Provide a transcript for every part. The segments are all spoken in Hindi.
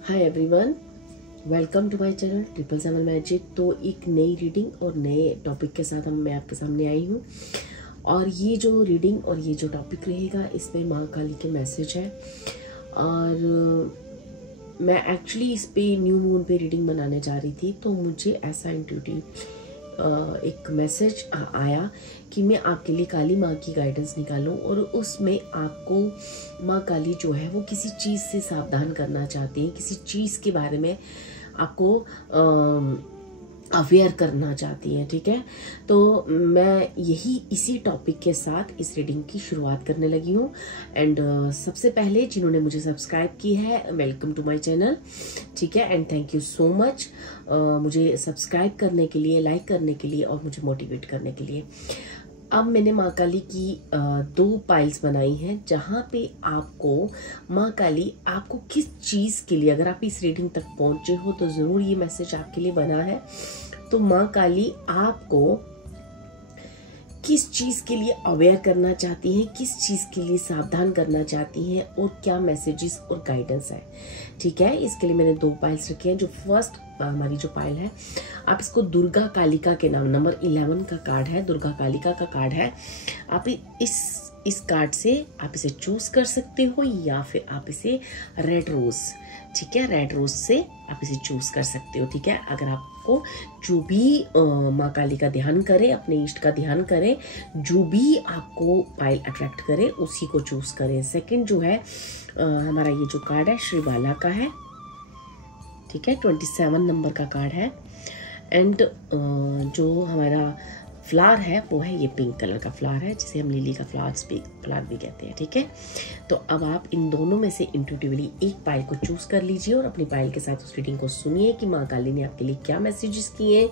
Hi everyone, welcome to my channel 777 magic. तो एक नई रीडिंग और नए टॉपिक के साथ मैं आपके सामने आई हूँ। और ये जो रीडिंग और ये जो टॉपिक रहेगा, इसमें माँ काली के मैसेज है। और मैं एक्चुअली इस पे न्यू मून पे रीडिंग बनाने जा रही थी, तो मुझे ऐसा इंट्यूटिव एक मैसेज आया कि मैं आपके लिए काली माँ की गाइडेंस निकालूं। और उसमें आपको माँ काली जो है वो किसी चीज़ से सावधान करना चाहती हैं, किसी चीज़ के बारे में आपको अवेयर करना चाहती हैं। ठीक है, तो मैं इसी टॉपिक के साथ इस रीडिंग की शुरुआत करने लगी हूँ। एंड सबसे पहले जिन्होंने मुझे सब्सक्राइब की है, वेलकम टू माय चैनल। ठीक है, and thank you so much मुझे सब्सक्राइब करने के लिए, लाइक करने के लिए और मुझे मोटिवेट करने के लिए। अब मैंने माँ काली की 2 पाइल्स बनाई हैं, जहाँ पे आपको माँ काली आपको किस चीज़ के लिए, अगर आप इस रीडिंग तक पहुँचे हो तो ज़रूर ये मैसेज आपके लिए बना है। तो माँ काली आपको किस चीज़ के लिए अवेयर करना चाहती हैं, किस चीज़ के लिए सावधान करना चाहती हैं और क्या मैसेजेस और गाइडेंस है। ठीक है, इसके लिए मैंने 2 पाइल्स रखे हैं। जो फर्स्ट हमारी जो पाइल है, आप इसको दुर्गा कालिका के नाम, नंबर 11 का कार्ड है, दुर्गा कालिका का कार्ड है। आप इस कार्ड से आप इसे चूज कर सकते हो, या फिर आप इसे रेड रोज, ठीक है, रेड रोज से आप इसे चूज कर सकते हो। ठीक है, अगर आपको जो भी माँ काली का ध्यान करे, अपने इष्ट का ध्यान करे, जो भी आपको पाइल अट्रैक्ट करे उसी को चूज करें। सेकंड जो है हमारा ये जो कार्ड है श्रीबाला का है। ठीक है, 27 नंबर का कार्ड है। एंड जो हमारा फ्लावर है वो है ये पिंक कलर का फ्लावर है, जिसे हम लिली का फ्लावर भी कहते हैं। ठीक है, तो अब आप इन दोनों में से इंट्यूटिवली एक पाइल को चूज कर लीजिए और अपनी पाइल के साथ उस रीडिंग को सुनिए कि माँ काली ने आपके लिए क्या मैसेजेस किए हैं।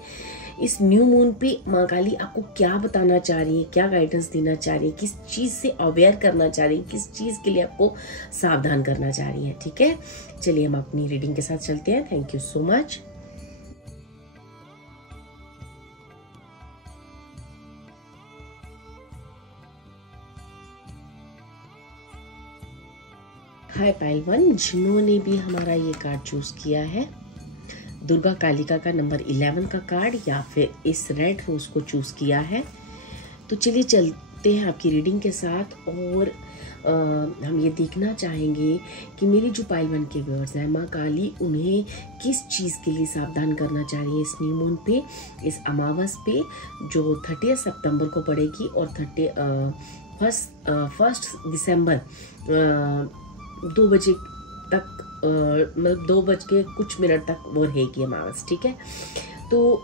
इस न्यू मून पे माँ काली आपको क्या बताना चाह रही है, क्या गाइडेंस देना चाह रही है, किस चीज से अवेयर करना चाह रही है, किस चीज के लिए आपको सावधान करना चाह रही है। ठीक है, चलिए हम अपनी रीडिंग के साथ चलते हैं। Thank you so much. Hi pile 1, जिन्होंने भी हमारा ये कार्ड चूज किया है, दुर्गा कालिका का नंबर 11 का कार्ड, या फिर इस रेड रोज को चूज किया है, तो चलिए चलते हैं आपकी रीडिंग के साथ। और हम ये देखना चाहेंगे कि मेरी जो पाइल 1 के व्यूअर्स हैं, माँ काली उन्हें किस चीज़ के लिए सावधान करना चाह रही है इस न्यू मून पे, इस अमावस पे जो 30 सितंबर को पड़ेगी और 1 दिसंबर 2 बजे तक, मतलब 2 बज के कुछ मिनट तक वो रहेगी अमावस। ठीक है, तो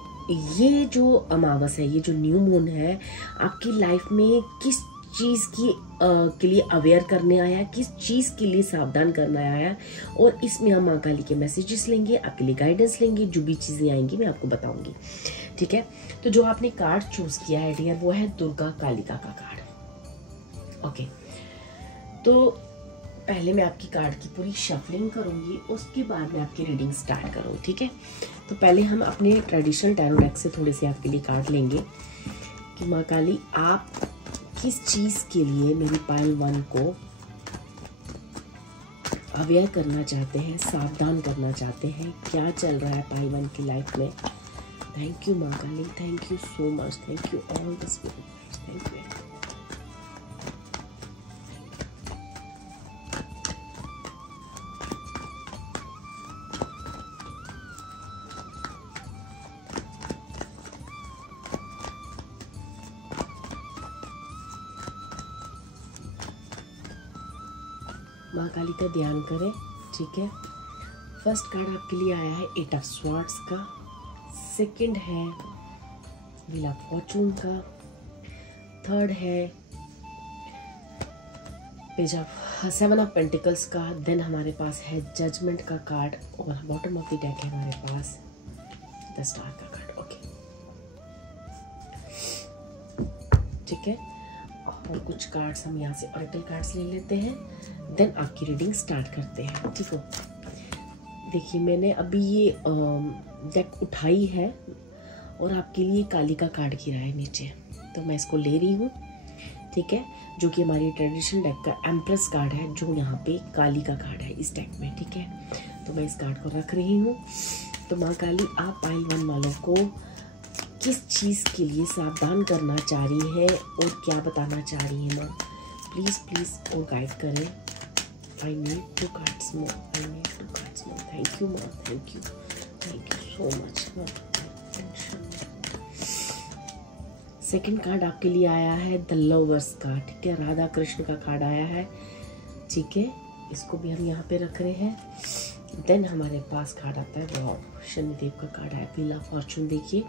ये जो अमावस है, ये जो न्यू मून है, आपकी लाइफ में किस चीज़ की के लिए अवेयर करने आया, किस चीज़ के लिए सावधान करना आया, और इसमें हम माँ काली के मैसेजेस लेंगे, आपके लिए गाइडेंस लेंगे। जो भी चीज़ें आएंगी मैं आपको बताऊंगी। ठीक है, तो जो आपने कार्ड चूज किया है डियर, वो है दुर्गा कालिका का कार्ड। ओके, तो पहले मैं आपकी कार्ड की पूरी शफलिंग करूंगी, उसके बाद मैं आपकी रीडिंग स्टार्ट करूंगी। ठीक है, तो पहले हम अपने ट्रेडिशनल टैरो डेक से थोड़े से आपके लिए कार्ड लेंगे कि माँ काली आप किस चीज़ के लिए मेरी पाइल 1 को अवेयर करना चाहते हैं, सावधान करना चाहते हैं, क्या चल रहा है पाइल 1 की लाइफ में। थैंक यू माँ Kali, thank you so much, thank you all the spirit, thank you. माँ काली का ध्यान करें। ठीक है, फर्स्ट कार्ड आपके लिए आया है 8 ऑफ स्वॉर्ड्स का, सेकंड है व्हील ऑफ फॉर्चून का, थर्ड है पेज ऑफ 7 ऑफ पेंटिकल्स का, देन हमारे पास है जजमेंट का कार्ड, और बॉटम ऑफ द डेक है हमारे पास द स्टार का कार्ड। ओके, ठीक है, और कुछ कार्ड्स हम यहाँ से ऑरेकल कार्ड्स ले लेते हैं, देन आपकी रीडिंग स्टार्ट करते हैं। ठीक है, देखिए मैंने अभी ये डेक उठाई है और आपके लिए काली का कार्ड गिरा है नीचे, तो मैं इसको ले रही हूँ। ठीक है, जो कि हमारी ट्रेडिशनल डेक का एम्प्रेस कार्ड है, जो यहाँ पे काली का कार्ड है इस डेक में। ठीक है, तो मैं इस कार्ड को रख रही हूँ। तो माँ काली आप पाइल 1 वालों को किस चीज़ के लिए सावधान करना चाह रही है और क्या बताना चाह रही है माँ, प्लीज़ प्लीज़ और गाइड करें। I need 2 cards more, I need 2 cards more. Thank you माँ, थैंक यू सो मच माँ। सेकंड कार्ड आपके लिए आया है द लवर्स का। ठीक है, राधा कृष्ण का कार्ड आया है। ठीक है, इसको भी हम यहाँ पे रख रहे हैं। देन हमारे पास कार्ड आता है वाओ, शनिदेव का कार्ड आया पीला फॉर्चून। देखिए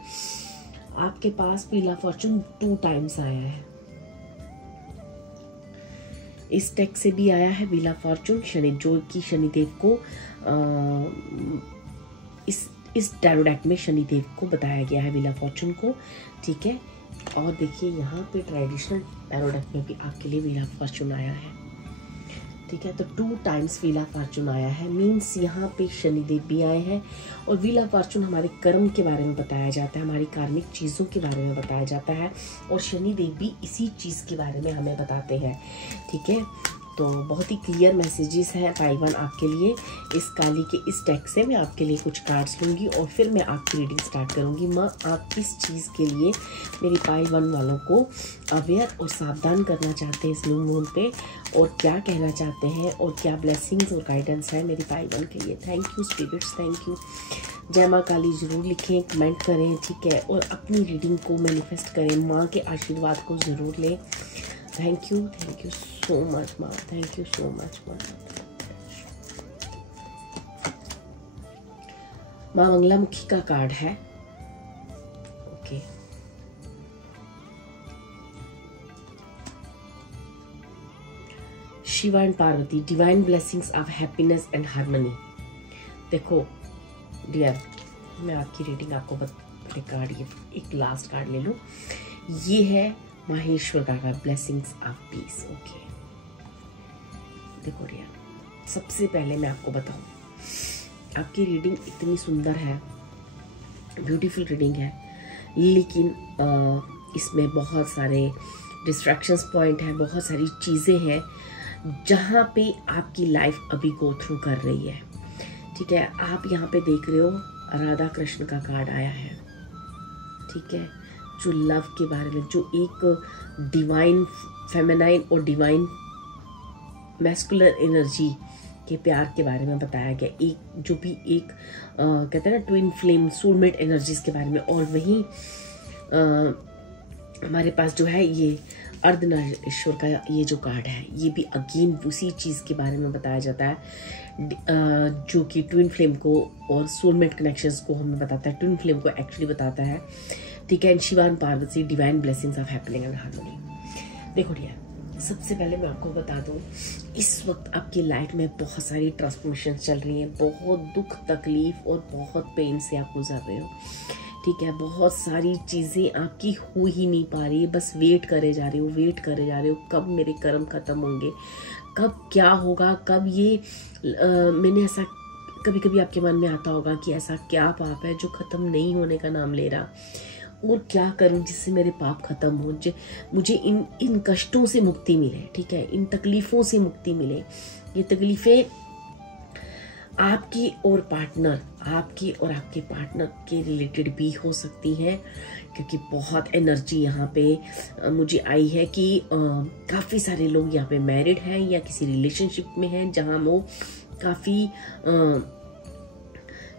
आपके पास पीला फॉर्चून 2 टाइम्स आया है। इस डेक से भी आया है पीला फॉर्चून, शनि जो कि शनिदेव को इस टैरो डेक में शनिदेव को बताया गया है पीला फॉर्चून को। ठीक है, और देखिए यहाँ पे ट्रेडिशनल टैरो डेक में भी आपके लिए व्हील ऑफ फॉर्चून आया है। ठीक है, तो 2 टाइम्स व्हील ऑफ फॉर्चून आया है, मीन्स यहाँ पे शनिदेव भी आए हैं। और व्हील ऑफ फॉर्चून हमारे कर्म के बारे में बताया जाता है, हमारी कार्मिक चीज़ों के बारे में बताया जाता है, और शनिदेव भी इसी चीज़ के बारे में हमें बताते हैं। ठीक है, तो बहुत ही क्लियर मैसेजेस हैं पाइल 1 आपके लिए। इस काली के इस डेक से मैं आपके लिए कुछ कार्ड्स लूँगी और फिर मैं आपकी रीडिंग स्टार्ट करूँगी। माँ आप किस चीज़ के लिए मेरी पाइल 1 वालों को अवेयर और सावधान करना चाहते हैं इस न्यू मून पे, और क्या कहना चाहते हैं और क्या ब्लेसिंग्स और गाइडेंस है मेरी पाइल 1 के लिए। Thank you spirits, thank you. जय माँ काली ज़रूर लिखें, कमेंट करें। ठीक है, और अपनी रीडिंग को मैनिफेस्ट करें, माँ के आशीर्वाद को ज़रूर लें। थैंक यू सो मच माँ, थैंक यू सो मच माँ। माँ मंगलामुखी का कार्ड है। Okay, Shiva and Parvati, divine blessings of happiness and harmony. देखो डियर, मैं आपकी रीडिंग आपको कार्ड, ये एक लास्ट कार्ड ले लो। ये है माहेश्वर का card, blessings of piece. Okay, देखो डियर, सबसे पहले मैं आपको बताऊं, आपकी रीडिंग इतनी सुंदर है, ब्यूटीफुल रीडिंग है, लेकिन इसमें बहुत सारे डिस्ट्रैक्शंस पॉइंट हैं, बहुत सारी चीज़ें हैं जहाँ पे आपकी लाइफ अभी गो थ्रू कर रही है। ठीक है, आप यहाँ पे देख रहे हो राधा कृष्ण का कार्ड आया है। ठीक है, जो लव के बारे में, जो एक डिवाइन फेमिनाइन और डिवाइन मैस्कुलर एनर्जी के प्यार के बारे में बताया गया, एक जो भी एक कहते हैं ना ट्विन फ्लेम सोलमेट एनर्जीज के बारे में। और वहीं हमारे पास जो है ये अर्धनारीश्वर का ये जो कार्ड है, ये भी अगेन उसी चीज़ के बारे में बताया जाता है, जो कि ट्विन फ्लेम को और सोलमेट कनेक्शंस को हमें बताता है, ट्विन फ्लेम को एक्चुअली बताता है। ठीक है, and Shiva and Parvati, divine blessings of happening and harmony. देखो डियर, सबसे पहले मैं आपको बता दूं, इस वक्त आपकी लाइफ में बहुत सारी ट्रांसफॉर्मेशन चल रही हैं, बहुत दुख तकलीफ और बहुत पेन से आप गुजर रहे हो। ठीक है, बहुत सारी चीज़ें आपकी हो ही नहीं पा रही है, बस वेट करे जा रहे हो, वेट करे जा रहे हो, कब मेरे कर्म खत्म होंगे, कब क्या होगा, कब ये मैंने ऐसा, कभी कभी आपके मन में आता होगा कि ऐसा क्या पाप है जो ख़त्म नहीं होने का नाम ले रहा, और क्या करूं जिससे मेरे पाप खत्म हो, मुझे इन कष्टों से मुक्ति मिले। ठीक है, इन तकलीफ़ों से मुक्ति मिले। ये तकलीफ़ें आपकी और आपके पार्टनर के रिलेटेड भी हो सकती हैं, क्योंकि बहुत एनर्जी यहाँ पे मुझे आई है कि काफ़ी सारे लोग यहाँ पे मैरिड हैं या किसी रिलेशनशिप में हैं, जहाँ वो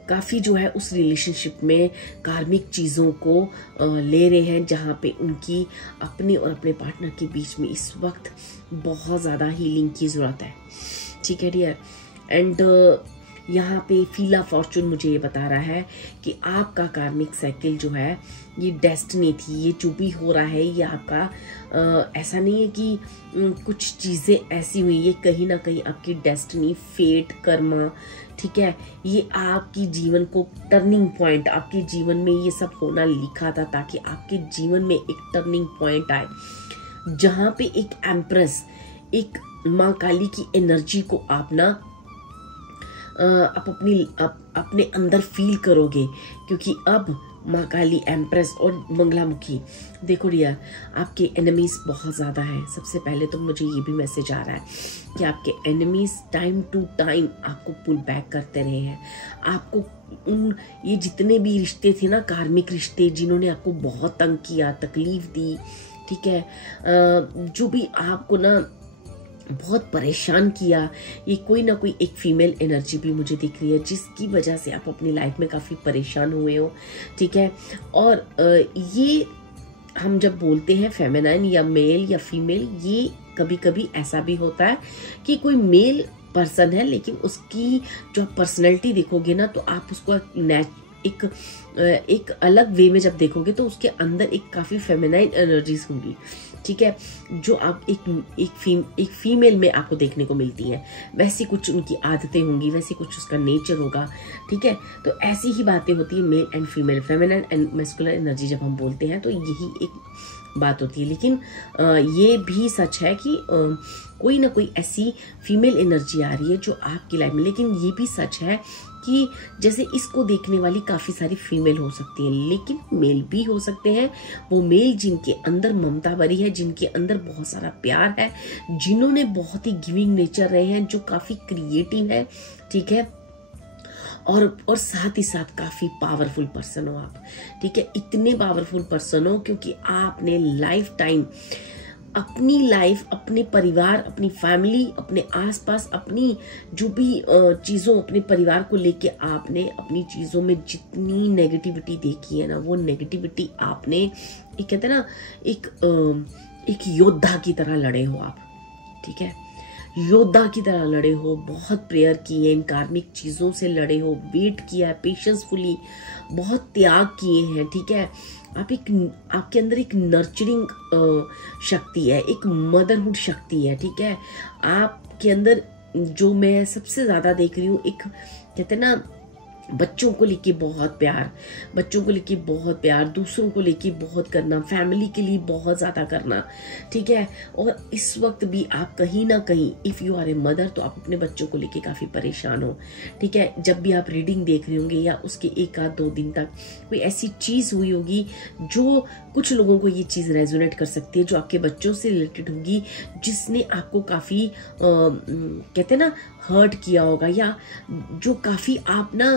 काफ़ी जो है उस रिलेशनशिप में कार्मिक चीज़ों को ले रहे हैं, जहाँ पे उनकी अपने और अपने पार्टनर के बीच में इस वक्त बहुत ज़्यादा हीलिंग की ज़रूरत है। ठीक है डियर, एंड यहाँ पे फीला फॉर्चून मुझे ये बता रहा है कि आपका कार्मिक साइकिल जो है ये डेस्टिनी थी, ये जो भी हो रहा है ये आपका ऐसा नहीं है कि कुछ चीज़ें ऐसी हुई, ये कहीं ना कहीं आपकी डेस्टिनी, फेट, कर्मा। ठीक है, ये आपकी जीवन को टर्निंग पॉइंट, आपके जीवन में ये सब होना लिखा था ताकि आपके जीवन में एक टर्निंग पॉइंट आए, जहाँ पे एक एम्प्रेस, एक माँ काली की एनर्जी को आप ना आप अपने अंदर फील करोगे, क्योंकि अब माँ काली, एम्प्रेस और मंगलामुखी। देखो डियर, आपके एनिमीज बहुत ज़्यादा हैं। सबसे पहले तो मुझे ये भी मैसेज आ रहा है कि आपके एनिमीज टाइम टू टाइम आपको पुल बैक करते रहे हैं। आपको ये जितने भी रिश्ते थे ना, कार्मिक रिश्ते, जिन्होंने आपको बहुत तंग किया, तकलीफ दी, ठीक है, जो भी आपको ना बहुत परेशान किया, ये कोई ना कोई एक फीमेल एनर्जी भी मुझे दिख रही है, जिसकी वजह से आप अपनी लाइफ में काफ़ी परेशान हुए हो, ठीक है। और ये हम जब बोलते हैं फेमिनाइन या मेल या फीमेल, ये कभी कभी ऐसा भी होता है कि कोई मेल पर्सन है, लेकिन उसकी जो आप पर्सनैलिटी देखोगे ना, तो आप उसको एक अलग वे में जब देखोगे तो उसके अंदर एक काफ़ी फेमिनाइन एनर्जीज होंगी, ठीक है, जो आप एक फीमेल में आपको देखने को मिलती है। वैसी कुछ उनकी आदतें होंगी, वैसी कुछ उसका नेचर होगा, ठीक है। तो ऐसी ही बातें होती है male and female, feminine and masculine energy जब हम बोलते हैं तो यही एक बात होती है। लेकिन ये भी सच है कि कोई ना कोई ऐसी फीमेल एनर्जी आ रही है जो आपकी लाइफ में, लेकिन ये भी सच है कि जैसे इसको देखने वाली काफ़ी सारी फीमेल हो सकती हैं, लेकिन मेल भी हो सकते हैं। वो मेल जिनके अंदर ममता भरी है, जिनके अंदर बहुत सारा प्यार है, जिन्होंने बहुत ही गिविंग नेचर रहे हैं, जो काफ़ी क्रिएटिव है, ठीक है, और साथ ही साथ काफ़ी पावरफुल पर्सन हो आप, ठीक है। इतने पावरफुल पर्सन हो क्योंकि आपने लाइफ टाइम अपनी लाइफ, अपने परिवार, अपनी फैमिली, अपने आसपास, अपनी जो भी चीज़ों, अपने परिवार को लेके आपने अपनी चीज़ों में जितनी नेगेटिविटी देखी है ना, वो नेगेटिविटी आपने, एक कहते हैं ना, एक योद्धा की तरह लड़े हो आप, ठीक है, योद्धा की तरह लड़े हो, बहुत प्रेयर की है, इन कार्मिक चीज़ों से लड़े हो, वेट किया है पेशेंसफुली, बहुत त्याग किए हैं, ठीक है। आपके अंदर एक नर्चरिंग शक्ति है, एक मदरहुड शक्ति है, ठीक है। आपके अंदर जो मैं सबसे ज़्यादा देख रही हूँ, एक कहते हैं ना, बच्चों को लेके बहुत प्यार, बच्चों को लेके बहुत प्यार, दूसरों को लेके बहुत करना, फैमिली के लिए बहुत ज़्यादा करना, ठीक है। और इस वक्त भी आप कहीं ना कहीं, if you are a mother, तो आप अपने बच्चों को लेके काफ़ी परेशान हो, ठीक है। जब भी आप रीडिंग देख रहे होंगे या उसके 1-2 दिन तक कोई ऐसी चीज़ हुई होगी जो कुछ लोगों को ये चीज़ रेजोनेट कर सकती है, जो आपके बच्चों से रिलेटेड होगी, जिसने आपको काफ़ी कहते हैं ना हर्ट किया होगा, या जो काफ़ी आप ना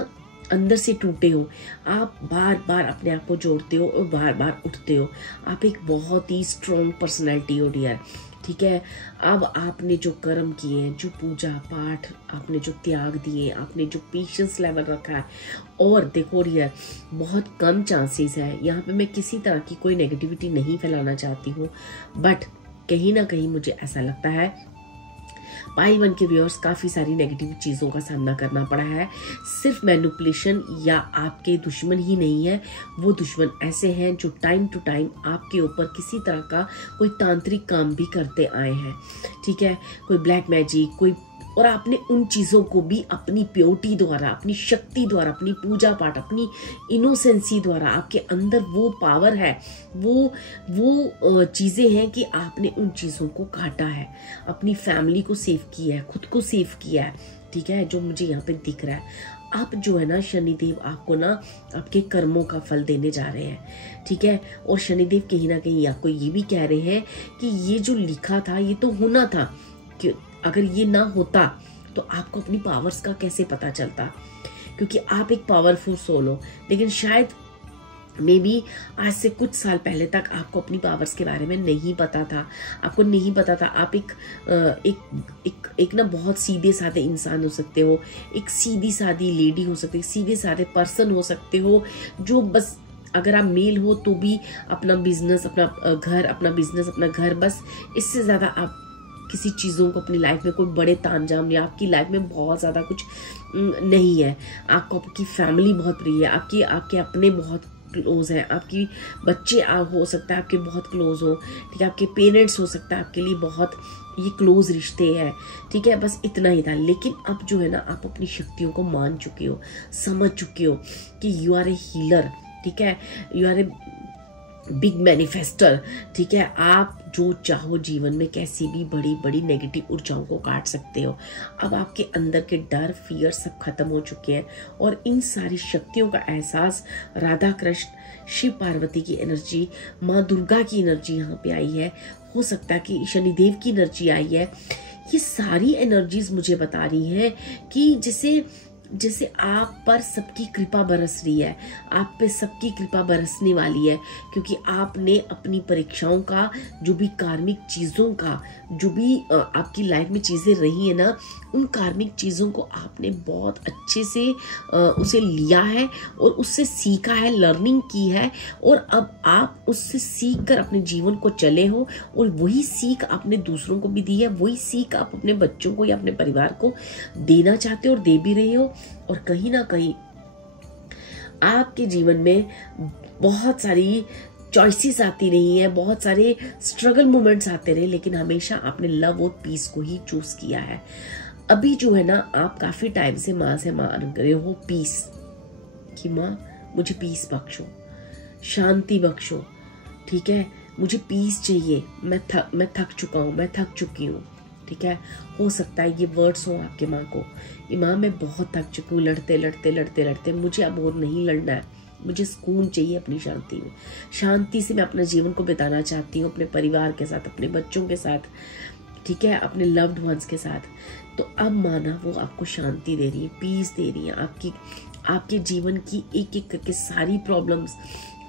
अंदर से टूटे हो। आप बार बार अपने आप को जोड़ते हो और बार बार उठते हो। आप एक बहुत ही स्ट्रॉन्ग पर्सनैलिटी हो डियर, ठीक है। अब आपने जो कर्म किए हैं, जो पूजा पाठ, आपने जो त्याग दिए, आपने जो पेशेंस लेवल रखा है, और देखो डियर, बहुत कम चांसेस है, यहाँ पे मैं किसी तरह की कोई नेगेटिविटी नहीं फैलाना चाहती हूँ, बट कहीं ना कहीं मुझे ऐसा लगता है पाइल 1 के व्यूअर्स काफ़ी सारी नेगेटिव चीज़ों का सामना करना पड़ा है। सिर्फ मैनिपुलेशन या आपके दुश्मन ही नहीं है, वो दुश्मन ऐसे हैं जो टाइम टू टाइम आपके ऊपर किसी तरह का कोई तांत्रिक काम भी करते आए हैं, ठीक है, कोई ब्लैक मैजिक, कोई, और आपने उन चीज़ों को भी अपनी प्योरिटी द्वारा, अपनी शक्ति द्वारा, अपनी पूजा पाठ, अपनी इनोसेंसी द्वारा, आपके अंदर वो पावर है, वो चीज़ें हैं कि आपने उन चीज़ों को काटा है, अपनी फैमिली को सेव किया है, खुद को सेव किया है, ठीक है, जो मुझे यहाँ पे दिख रहा है। आप जो है ना, शनिदेव आपको ना आपके कर्मों का फल देने जा रहे हैं, ठीक है। और शनिदेव कहीं ना कहीं आपको ये भी कह रहे हैं कि ये जो लिखा था ये तो होना था, कि अगर ये ना होता तो आपको अपनी पावर्स का कैसे पता चलता, क्योंकि आप एक पावरफुल सोल हो। लेकिन शायद मे बी आज से कुछ साल पहले तक आपको अपनी पावर्स के बारे में नहीं पता था, आपको नहीं पता था। आप एक ना बहुत सीधे साधे इंसान हो सकते हो, एक सीधी सादी लेडी हो सकती है, सीधे साधे पर्सन हो सकते हो, जो बस, अगर आप मेल हो तो भी अपना बिजनेस, अपना घर, अपना बिजनेस, अपना घर, बस इससे ज़्यादा आप किसी चीज़ों को अपनी लाइफ में कोई बड़े तामझाम, या आपकी लाइफ में बहुत ज़्यादा कुछ नहीं है। आपको आपकी फैमिली बहुत प्रिय है, आपके अपने बहुत क्लोज हैं, आपकी बच्चे हो सकता है आपके बहुत क्लोज हो, ठीक है, आपके पेरेंट्स हो सकता है आपके लिए बहुत ये क्लोज रिश्ते हैं, ठीक है, बस इतना ही था। लेकिन अब जो है ना, आप अपनी शक्तियों को मान चुके हो, समझ चुके हो कि यू आर ए हीलर, ठीक है, you are a big manifester, ठीक है। आप जो चाहो जीवन में कैसी भी बड़ी बड़ी नेगेटिव ऊर्जाओं को काट सकते हो। अब आपके अंदर के डर, फियर सब खत्म हो चुके हैं और इन सारी शक्तियों का एहसास राधा कृष्ण, शिव पार्वती की एनर्जी, माँ दुर्गा की एनर्जी यहाँ पे आई है, हो सकता है कि शनिदेव की एनर्जी आई है। ये सारी एनर्जीज मुझे बता रही हैं कि जैसे आप पर सबकी कृपा बरस रही है, आप पे सबकी कृपा बरसने वाली है, क्योंकि आपने अपनी परीक्षाओं का, जो भी कार्मिक चीज़ों का, जो भी आपकी लाइफ में चीज़ें रही है ना, उन कार्मिक चीज़ों को आपने बहुत अच्छे से उसे लिया है और उससे सीखा है, लर्निंग की है, और अब आप उससे सीख कर अपने जीवन को चले हो और वही सीख आपने दूसरों को भी दी है, वही सीख आप अपने बच्चों को या अपने परिवार को देना चाहते हो और दे भी रहे हो। और कहीं ना कहीं आपके जीवन में बहुत सारी चॉइसेस आती रही हैं, बहुत सारे स्ट्रगल मोमेंट्स आते रहे, लेकिन हमेशा आपने लव और पीस को ही चूज किया है। अभी जो है ना, आप काफी टाइम से माँ से मांग रहे हो पीस, कि माँ मुझे पीस बख्शो, शांति बख्शो, ठीक है, मुझे पीस चाहिए, मैं थक चुका हूँ, मैं थक चुकी हूँ, ठीक है। हो सकता है ये वर्ड्स हो आपके माँ को, कि माँ मैं बहुत थक चुकी हूँ, लड़ते, मुझे अब और नहीं लड़ना है, मुझे सुकून चाहिए अपनी शांति में, शांति से मैं अपने जीवन को बिताना चाहती हूँ, अपने परिवार के साथ, अपने बच्चों के साथ, ठीक है, अपने लव्ड वंस के साथ। तो अब माना वो आपको शांति दे रही है, पीस दे रही है, आपके जीवन की एक एक करके सारी प्रॉब्लम्स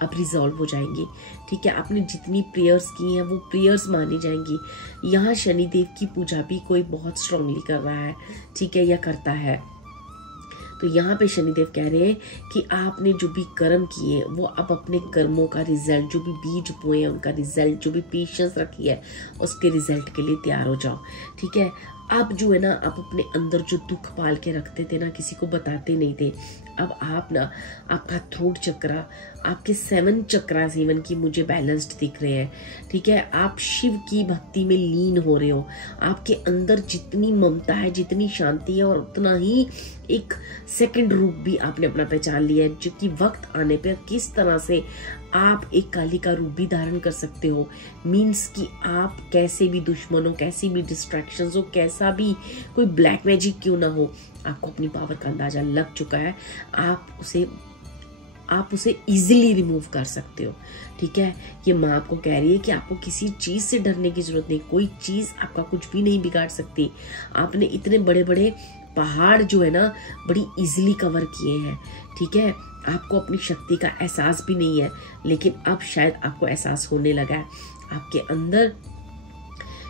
अब रिजॉल्व हो जाएंगी, ठीक है। आपने जितनी प्रेयर्स की हैं वो प्रेयर्स मानी जाएंगी। यहाँ शनिदेव की पूजा भी कोई बहुत स्ट्रांगली कर रहा है, ठीक है, या करता है। तो यहाँ पे शनिदेव कह रहे हैं कि आपने जो भी कर्म किए वो अब अपने कर्मों का रिजल्ट, जो भी बीज बोए हैं उनका रिजल्ट, जो भी पेशेंस रखी है उसके रिजल्ट के लिए तैयार हो जाओ, ठीक है। अब जो है ना, आप अपने अंदर जो दुख पाल के रखते थे ना, किसी को बताते नहीं थे, अब आप ना, आपका थ्रोट चक्रा, आपके 7 चक्रास इवन की मुझे बैलेंस्ड दिख रहे हैं, ठीक है। आप शिव की भक्ति में लीन हो रहे हो, आपके अंदर जितनी ममता है, जितनी शांति है, और उतना ही एक सेकंड रूप भी आपने अपना पहचान लिया है, जो कि वक्त आने पर किस तरह से आप एक काली का रूप भी धारण कर सकते हो। मीन्स कि आप कैसे भी दुश्मनों, कैसी भी डिस्ट्रैक्शंस हो, कैसा भी कोई ब्लैक मैजिक क्यों ना हो, आपको अपनी पावर का अंदाजा लग चुका है, आप उसे इजीली रिमूव कर सकते हो, ठीक है। ये माँ आपको कह रही है कि आपको किसी चीज से डरने की जरूरत नहीं, कोई चीज आपका कुछ भी नहीं बिगाड़ सकती। आपने इतने बड़े बड़े पहाड़ जो है ना बड़ी इजीली कवर किए हैं, ठीक है। आपको अपनी शक्ति का एहसास भी नहीं है, लेकिन अब शायद आपको एहसास होने लगा है। आपके अंदर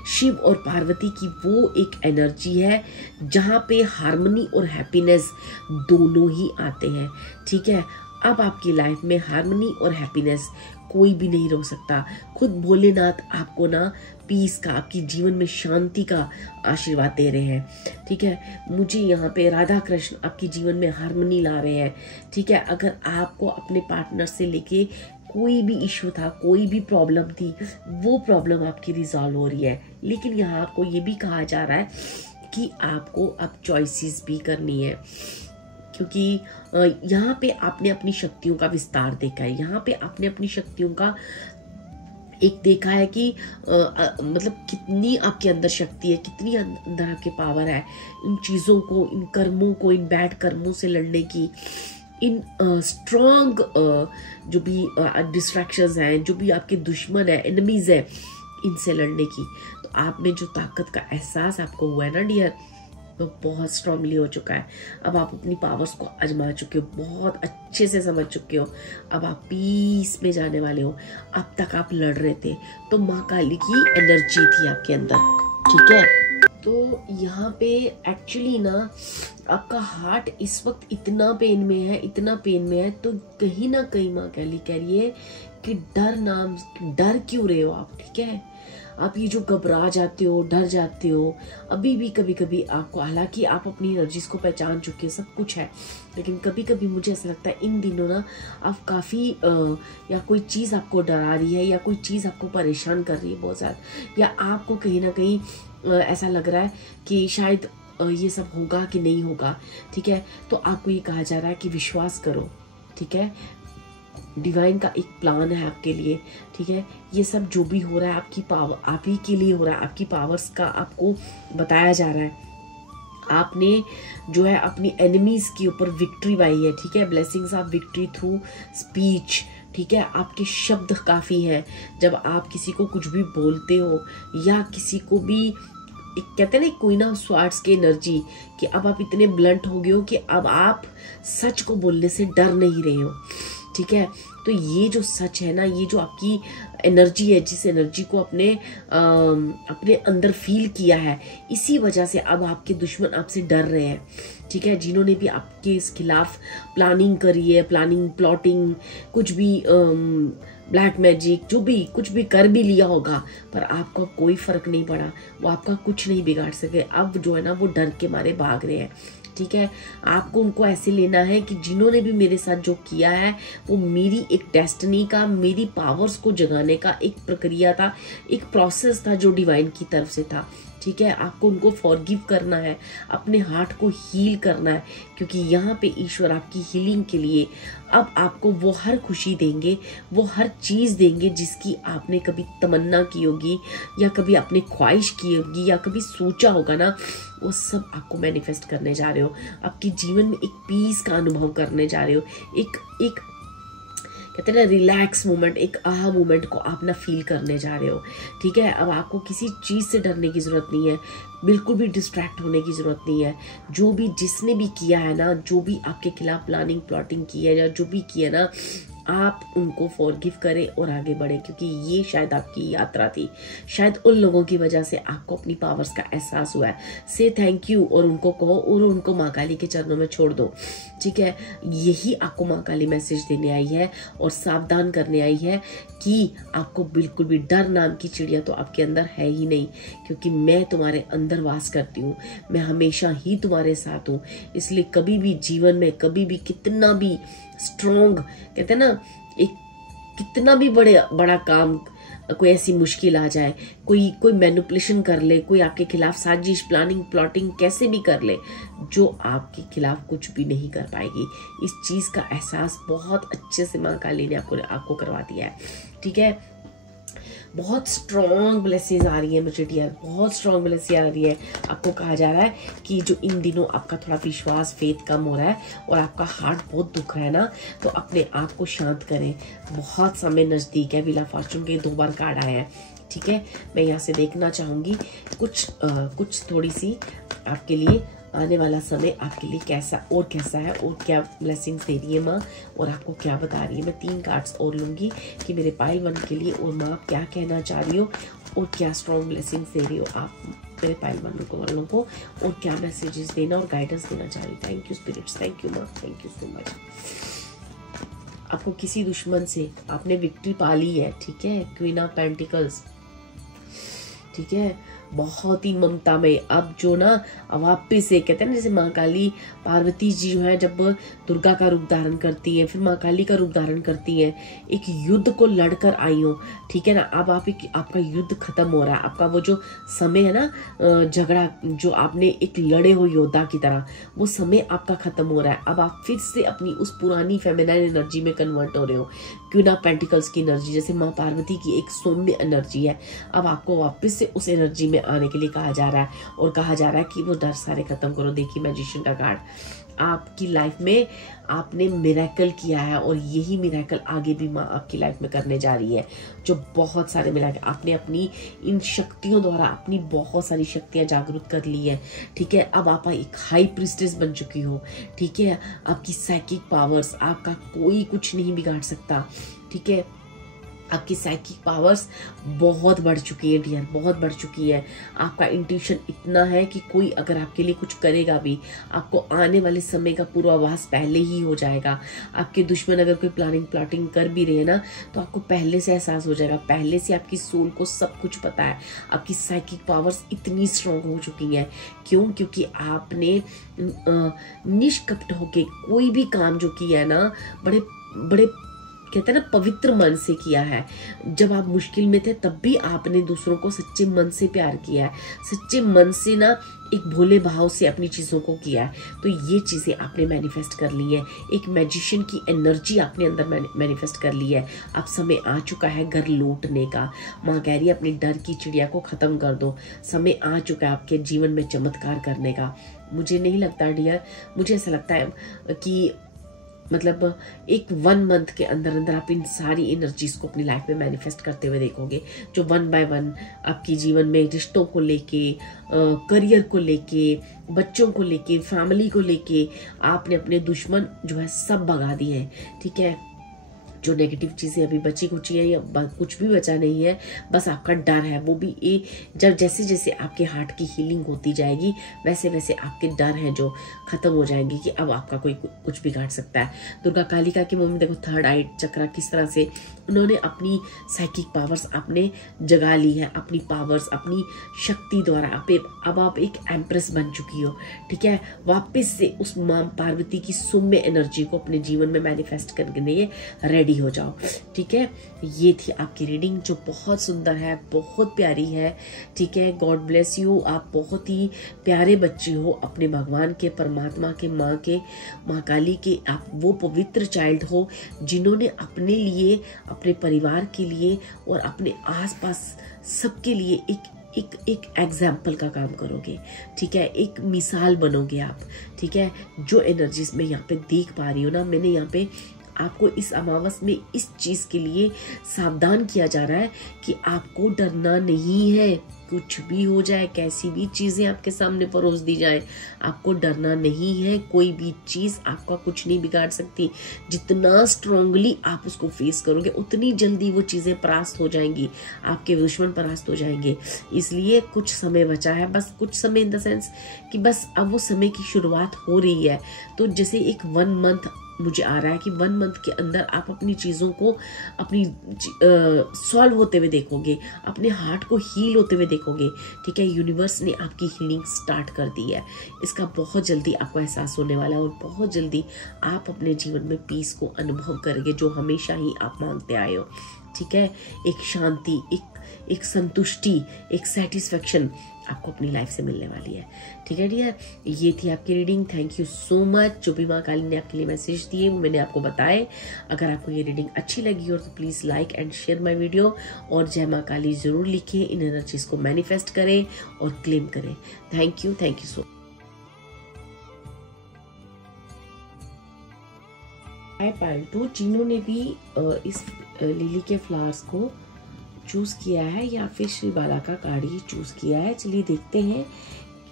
शिव और पार्वती की वो एक एनर्जी है जहां पे हार्मनी और हैप्पीनेस दोनों ही आते हैं, ठीक है। अब आपकी लाइफ में हार्मनी और हैप्पीनेस कोई भी नहीं रोक सकता। खुद भोलेनाथ आपको ना पीस का, आपकी जीवन में शांति का आशीर्वाद दे रहे हैं, ठीक है। मुझे यहाँ पे राधा कृष्ण आपके जीवन में हार्मनी ला रहे हैं, ठीक है। अगर आपको अपने पार्टनर से लेके कोई भी इश्यू था, कोई भी प्रॉब्लम थी, वो प्रॉब्लम आपकी रिजॉल्व हो रही है। लेकिन यहाँ आपको ये भी कहा जा रहा है कि आपको अब चॉइसेस भी करनी है, क्योंकि यहाँ पे आपने अपनी शक्तियों का विस्तार देखा है, यहाँ पे आपने अपनी शक्तियों का एक देखा है कि मतलब कितनी आपके अंदर शक्ति है, कितनी अंदर आपके पावर है इन चीज़ों को, इन कर्मों को, इन बैड कर्मों से लड़ने की, इन स्ट्रॉन्ग जो भी डिस्ट्रैक्शंस हैं, जो भी आपके दुश्मन है, एनिमीज है, इनसे लड़ने की। तो आप में जो ताकत का एहसास आपको हुआ है ना डियर, वो बहुत स्ट्रांगली हो चुका है। अब आप अपनी पावर्स को आजमा चुके हो, बहुत अच्छे से समझ चुके हो, अब आप पीस में जाने वाले हो। अब तक आप लड़ रहे थे तो माँ काली की एनर्जी थी आपके अंदर, ठीक है। तो यहाँ पे एक्चुअली ना आपका हार्ट इस वक्त इतना पेन में है, इतना पेन में है, तो कहीं ना कहीं माँ काली कह रही है कि डर क्यों रहे हो आप, ठीक है। आप ये जो घबरा जाते हो, डर जाते हो, अभी भी कभी कभी आपको, हालांकि आप अपनी एनर्जीज को पहचान चुके हैं, सब कुछ है, लेकिन कभी कभी मुझे ऐसा लगता है इन दिनों ना आप काफ़ी या कोई चीज़ आपको डरा रही है, या कोई चीज़ आपको परेशान कर रही है बहुत ज़्यादा, या आपको कहीं ना कहीं ऐसा लग रहा है कि शायद ये सब होगा कि नहीं होगा, ठीक है। तो आपको ये कहा जा रहा है कि विश्वास करो, ठीक है। डिवाइन का एक प्लान है आपके लिए, ठीक है। ये सब जो भी हो रहा है आपकी पावर, आप ही के लिए हो रहा है, आपकी पावर्स का आपको बताया जा रहा है। आपने जो है अपनी एनिमीज के ऊपर विक्ट्री पाई है, ठीक है। Blessings of victory through speech, ठीक है। आपके शब्द काफी हैं। जब आप किसी को कुछ भी बोलते हो या किसी को भी, एक कहते हैं ना क्वीन ऑफ स्वार्ड्स की एनर्जी, कि अब आप इतने ब्लंट हो गए हो कि अब आप सच को बोलने से डर नहीं रहे हो, ठीक है। तो ये जो सच है ना, ये जो आपकी एनर्जी है, जिस एनर्जी को अपने अंदर फील किया है, इसी वजह से अब आपके दुश्मन आपसे डर रहे हैं, ठीक है। जिन्होंने भी आपके इस खिलाफ प्लानिंग करी है, प्लॉटिंग, कुछ भी ब्लैक मैजिक, जो भी कुछ भी कर भी लिया होगा, पर आपको कोई फर्क नहीं पड़ा, वो आपका कुछ नहीं बिगाड़ सके। अब जो है ना वो डर के मारे भाग रहे हैं, ठीक है। आपको उनको ऐसे लेना है कि जिन्होंने भी मेरे साथ जो किया है वो मेरी एक डेस्टिनी का, मेरी पावर्स को जगाने का एक प्रक्रिया था, एक प्रोसेस था जो डिवाइन की तरफ से था, ठीक है। आपको उनको फॉरगिव करना है, अपने हार्ट को हील करना है, क्योंकि यहाँ पे ईश्वर आपकी हीलिंग के लिए अब आपको वो हर खुशी देंगे, वो हर चीज देंगे जिसकी आपने कभी तमन्ना की होगी या कभी आपने ख्वाहिश की होगी या कभी सोचा होगा ना, वो सब आपको मैनिफेस्ट करने जा रहे हो। आपके जीवन में एक पीस का अनुभव करने जा रहे हो, एक कहते हैं ना रिलैक्स मोमेंट, एक आहा मोमेंट को आप ना फील करने जा रहे हो, ठीक है। अब आपको किसी चीज से डरने की जरूरत नहीं है, बिल्कुल भी डिस्ट्रैक्ट होने की जरूरत नहीं है। जो भी जिसने भी किया है ना, जो भी आपके खिलाफ प्लॉटिंग की है या जो भी किया ना, आप उनको फॉरगिव करें और आगे बढ़े, क्योंकि ये शायद आपकी यात्रा थी। शायद उन लोगों की वजह से आपको अपनी पावर्स का एहसास हुआ है। से थैंक यू और उनको कहो और उनको माँ काली के चरणों में छोड़ दो, ठीक है। यही आपको माँ काली मैसेज देने आई है और सावधान करने आई है कि आपको बिल्कुल भी डर नाम की चिड़िया तो आपके अंदर है ही नहीं, क्योंकि मैं तुम्हारे अंदर वास करती हूँ, मैं हमेशा ही तुम्हारे साथ हूँ। इसलिए कभी भी जीवन में, कभी भी कितना भी स्ट्रॉन्ग, कहते हैं ना, एक कितना भी बड़ा काम, कोई ऐसी मुश्किल आ जाए, कोई मैनिपुलेशन कर ले, कोई आपके खिलाफ साजिश, प्लॉटिंग कैसे भी कर ले, जो आपके खिलाफ कुछ भी नहीं कर पाएगी। इस चीज का एहसास बहुत अच्छे से माँ काली ने आपको करवा दिया है, ठीक है। बहुत स्ट्रॉन्ग ब्लेसिंग आ रही है मुझे डियर, बहुत स्ट्रॉन्ग ब्लेसिंग आ रही है। आपको कहा जा रहा है कि जो इन दिनों आपका थोड़ा विश्वास, फेथ कम हो रहा है और आपका हार्ट बहुत दुख रहा है ना, तो अपने आप को शांत करें। बहुत समय नजदीक है। व्हील ऑफ फॉर्चून के 2 बार कार्ड आए हैं, ठीक है। मैं यहाँ से देखना चाहूंगी कुछ थोड़ी सी आपके लिए आने वाला समय आपके लिए कैसा है और क्या ब्लेसिंग्स दे रही है माँ और आपको क्या बता रही है। मैं 3 कार्ड्स और लूंगी कि मेरे पाइल 1 के लिए और माँ आप क्या कहना चाह रही हो और क्या स्ट्रॉन्ग ब्लेसिंग्स दे रही हो आप मेरे पाइल 1 वालों को, और क्या मैसेजेस देना और गाइडेंस देना चाह रही हो। Thank you spirits, thank you माँ, थैंक यू सो मच। आपको किसी दुश्मन से आपने विक्ट्री पा ली है, ठीक है। क्वीन ऑफ पेंटिकल्स, ठीक है। बहुत ही ममता में अब जो ना वापिस से कहते हैं ना, जैसे माँ काली पार्वती जी जो है जब दुर्गा का रूप धारण करती हैं, फिर माँ काली का रूप धारण करती हैं, एक युद्ध को लड़कर आई हो, ठीक है ना। अब आपका युद्ध खत्म हो रहा है। आपका वो जो समय है ना, झगड़ा जो आपने एक लड़े हो योद्धा की तरह, वो समय आपका खत्म हो रहा है। अब आप फिर से अपनी उस पुरानी फेमिनाइन एनर्जी में कन्वर्ट हो रहे हो, क्वीन ऑफ पेंटिकल्स की एनर्जी, जैसे माँ पार्वती की एक सौम्य एनर्जी है। अब आपको वापस से उस एनर्जी में आने के लिए कहा जा रहा है और कहा जा रहा है कि वो डर सारे खत्म करो। देखिए मैजिशियन का कार्ड, आपकी लाइफ में आपने मिरेकल किया है और यही मिरेकल आगे भी माँ आपकी लाइफ में करने जा रही है। जो बहुत सारे मिरेकल आपने अपनी इन शक्तियों द्वारा अपनी बहुत सारी शक्तियां जागरूक कर ली है, ठीक है। अब आप एक हाई प्रिस्टेस बन चुकी हो, ठीक है। आपकी साइकिक पावर्स, आपका कोई कुछ नहीं बिगाड़ सकता, ठीक है। आपकी साइकिक पावर्स बहुत बढ़ चुकी है डियर, बहुत बढ़ चुकी है। आपका इंट्यूशन इतना है कि कोई अगर आपके लिए कुछ करेगा भी, आपको आने वाले समय का पूर्वाभास पहले ही हो जाएगा। आपके दुश्मन अगर कोई प्लॉटिंग कर भी रहे हैं ना, तो आपको पहले से एहसास हो जाएगा। पहले से आपकी सोल को सब कुछ पता है। आपकी साइकिक पावर्स इतनी स्ट्रांग हो चुकी हैं। क्यों? क्योंकि आपने निष्कपट होके कोई भी काम जो किया है ना, बड़े कहते हैं ना पवित्र मन से किया है। जब आप मुश्किल में थे तब भी आपने दूसरों को सच्चे मन से प्यार किया है, सच्चे मन से ना एक भोले भाव से अपनी चीजों को किया है। तो ये चीजें आपने मैनिफेस्ट कर ली है, एक मैजिशियन की एनर्जी आपने अंदर मैनिफेस्ट कर ली है। अब समय आ चुका है घर लौटने का। माँ कह रही है अपनी डर की चिड़िया को खत्म कर दो, समय आ चुका है आपके जीवन में चमत्कार करने का। मुझे नहीं लगता डियर, मुझे ऐसा लगता है कि मतलब एक 1 मंथ के अंदर अंदर आप इन सारी एनर्जीज को अपनी लाइफ में मैनिफेस्ट करते हुए देखोगे, जो 1 बाय 1 आपके जीवन में रिश्तों को लेके, करियर को लेके, बच्चों को लेके, फैमिली को लेके आपने अपने दुश्मन जो है सब भगा दिए हैं। ठीक है, जो नेगेटिव चीजें अभी बची कुची है या कुछ भी बचा नहीं है, बस आपका डर है। वो भी जब जैसे जैसे आपके हार्ट की हीलिंग होती जाएगी वैसे वैसे आपके डर हैं जो खत्म हो जाएंगे कि अब आपका कोई कुछ भी काट सकता है। दुर्गा कालिका की मम्मी देखो 3rd आई चक्रा किस तरह से उन्होंने अपनी साइकिक पावर्स आपने जगा ली है, अपनी पावर्स अपनी शक्ति द्वारा। अब आप एक एम्प्रेस बन चुकी हो। ठीक है, वापस से उस मां पार्वती की सौम्य एनर्जी को अपने जीवन में मैनिफेस्ट करने रेडी हो जाओ। ठीक है, ये थी आपकी रीडिंग जो बहुत सुंदर है, बहुत प्यारी है। ठीक है, गॉड ब्लेस यू। आप बहुत ही प्यारे बच्चे हो अपने भगवान के, परमात्मा के, माँ काली के। आप वो पवित्र चाइल्ड हो जिन्होंने अपने लिए, अपने परिवार के लिए और अपने आसपास सबके लिए एक एग्जाम्पल का काम करोगे। ठीक है, एक मिसाल बनोगे आप। ठीक है, जो एनर्जीज में यहाँ पे देख पा रही हूँ ना, मैंने यहाँ पे आपको इस अमावस में इस चीज के लिए सावधान किया जा रहा है कि आपको डरना नहीं है। कुछ भी हो जाए, कैसी भी चीजें आपके सामने परोस दी जाए, आपको डरना नहीं है। कोई भी चीज आपका कुछ नहीं बिगाड़ सकती। जितना स्ट्रांगली आप उसको फेस करोगे उतनी जल्दी वो चीजें परास्त हो जाएंगी, आपके दुश्मन परास्त हो जाएंगे। इसलिए कुछ समय बचा है, बस कुछ समय इन द सेंस कि बस अब वो समय की शुरुआत हो रही है। तो जैसे एक 1 मंथ मुझे आ रहा है कि 1 मंथ के अंदर आप अपनी चीजों को अपनी सॉल्व होते हुए देखोगे, अपने हार्ट को हील होते हुए देखोगे। ठीक है, यूनिवर्स ने आपकी हीलिंग स्टार्ट कर दी है। इसका बहुत जल्दी आपको एहसास होने वाला है और बहुत जल्दी आप अपने जीवन में पीस को अनुभव करेंगे जो हमेशा ही आप मांगते आए हो। ठीक है, एक शांति, एक संतुष्टि, एक सेटिस्फेक्शन आपको अपनी लाइफ से मिलने वाली है। ठीक है डियर, ये थी आपकी reading. Thank you so much. जो भी माँ काली ने आपके लिए मैसेज दिए वो मैंने आपको बताए। अगर आपको ये रीडिंग अच्छी लगी हो तो please like and share my video और जय माँ काली जरूर लिखें। इन एनर्जीज को मैनिफेस्ट करें और क्लेम करें। थैंक यू सो पालतू जिन्होंने भी इस लिली के फ्लावर्स को चूज किया है या फिर श्री बाला का कार्ड ये चूज किया है। चलिए देखते हैं,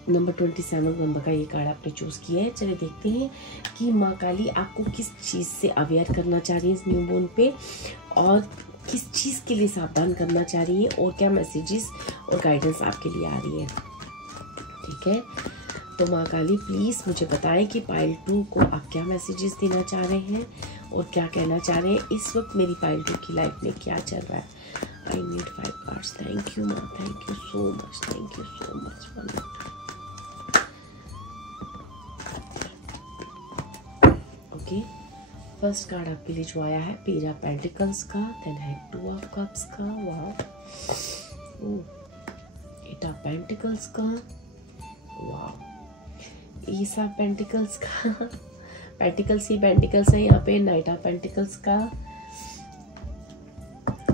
नंबर 27 नंबर का ये कार्ड आपने चूज किया है। चलिए देखते हैं कि माँ काली आपको किस चीज से अवेयर करना चाह रही है इस न्यूबॉर्न पे और किस चीज के लिए सावधान करना चाह रही है और क्या मैसेजेस और गाइडेंस आपके लिए आ रही है। ठीक है, तो माँ काली प्लीज मुझे बताएं कि पाइल 2 को आप क्या मैसेजेस देना चाह रहे हैं और क्या कहना चाह रहे हैं। इस वक्त मेरी पाइल 2 की लाइफ में क्या चल रहा है। I need 5 cards. Thank you, Ma. Thank you so much. Thank you so much. Okay. First card आपके लिए जो आया है पेज ऑफ पेंटिकल्स का, देन है 2 ऑफ कप्स का, वाओ, 8 ऑफ पेंटिकल्स का, वाओ, एस ऑफ पेंटिकल्स का, पेंटिकल्स ही पेंटिकल्स है यहाँ पे, नाइट ऑफ पेंटिकल्स का।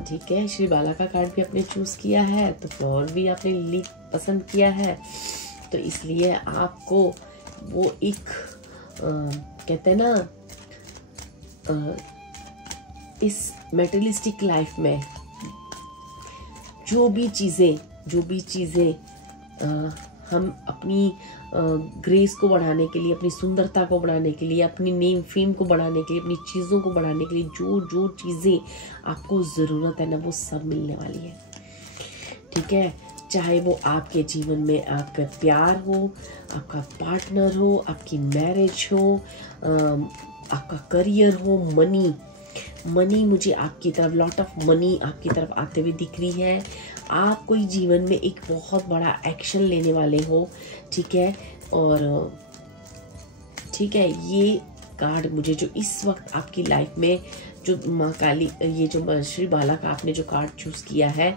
ठीक है, श्री बाला का कार्ड भी आपने चूज किया है, तो फ्लावर भी आपने लिली पसंद किया है, तो इसलिए आपको वो एक कहते हैं ना इस मेटेरियलिस्टिक लाइफ में जो भी चीजें हम अपनी ग्रेस को बढ़ाने के लिए, अपनी सुंदरता को बढ़ाने के लिए, अपनी नेम फेम को बढ़ाने के लिए, अपनी चीज़ों को बढ़ाने के लिए जो चीज़ें आपको ज़रूरत है ना वो सब मिलने वाली है। ठीक है, चाहे वो आपके जीवन में आपका प्यार हो, आपका पार्टनर हो, आपकी मैरिज हो, आपका करियर हो, मनी मुझे आपकी तरफ, लॉट ऑफ मनी आपकी तरफ आते हुए दिख रही है। आप कोई जीवन में एक बहुत बड़ा एक्शन लेने वाले हो। ठीक है, और ठीक है, ये कार्ड मुझे जो इस वक्त आपकी लाइफ में जो माँ काली, ये जो श्री बाला का आपने जो कार्ड चूज किया है,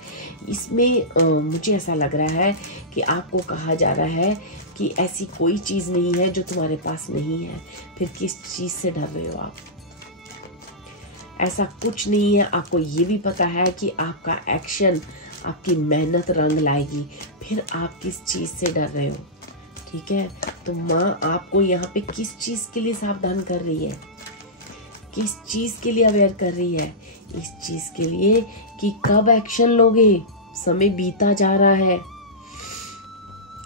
इसमें मुझे ऐसा लग रहा है कि आपको कहा जा रहा है कि ऐसी कोई चीज नहीं है जो तुम्हारे पास नहीं है। फिर किस चीज से डर रहे हो आप? ऐसा कुछ नहीं है। आपको ये भी पता है कि आपका एक्शन, आपकी मेहनत रंग लाएगी, फिर आप किस चीज से डर रहे हो? ठीक है, तो माँ आपको यहाँ पे किस चीज के लिए सावधान कर रही है, किस चीज के लिए अवेयर कर रही है? इस चीज के लिए कि कब एक्शन लोगे। समय बीता जा रहा है,